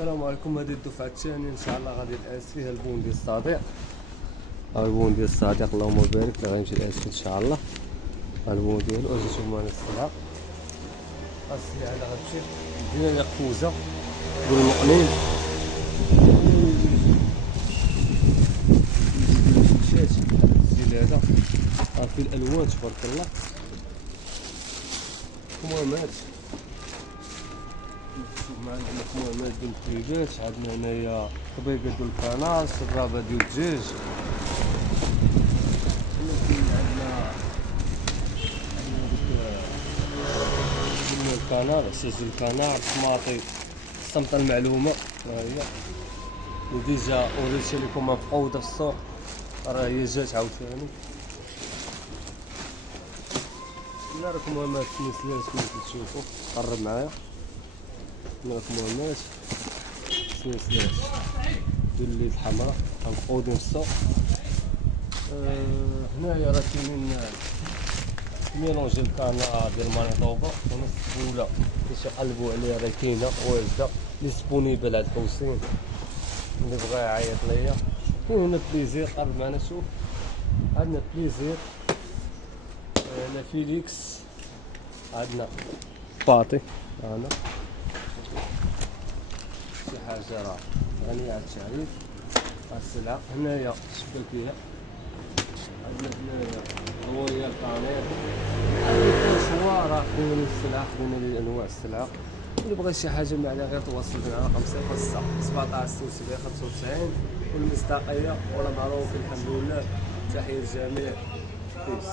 السلام عليكم. هذه الدفعه الثانيه ان شاء الله غادي نقاس فيها البون ديال الصديق. البون ديال الصديق اللهم بارك اللي غنمشي نقاس فيه ان شاء الله. البون ديالو اجي نشوف معنا السلعه. السلعه اللي غتمشي دينا لي قفوزه بالمقلين مشات الزيل هذا في الالوان تبارك الله. كمامات عندنا كمامات ديال الكريبات، عندنا هنايا طبيقه ديال الكنار، سرابه ديال الدجاج، عندنا الكنار، عساس ديال الكنار، طماطي، السمطه المعلومه ها هي اللي ديجا وريتها لكم مفقوده في السوق، راه هي جات عاوتاني. هنا راكم كمامات سنسلات كما كتشوفوا، قرب معايا. هنا كمامات سنسلات ديال اليد الحمراء مفقودين في السوق. هنايا راه كاينين ميلونج الكنار ديال مانيطوبا ونص بوله باش يقلبوا عليها، راه كاينه واجده ديسبونيبل هاد الكوسين اللي بغا يعيط ليا. كاين هنا بليزير، قرب معنا شوف، عندنا بليزير، هنا فيليكس، عندنا باطي، هنا شي حاجه راه غنية على التعريف. السلعه هنايا شباكيه، عندنا هنايا هوايه القنير، عندنا راه كاين السلعه، كاين انواع السلعه. اللي بغى شي حاجه معنا غير تواصل معنا رقم 06 17 76 95. والمصداقيه ولا معروف الحمد لله. تحيه للجميع. بيس.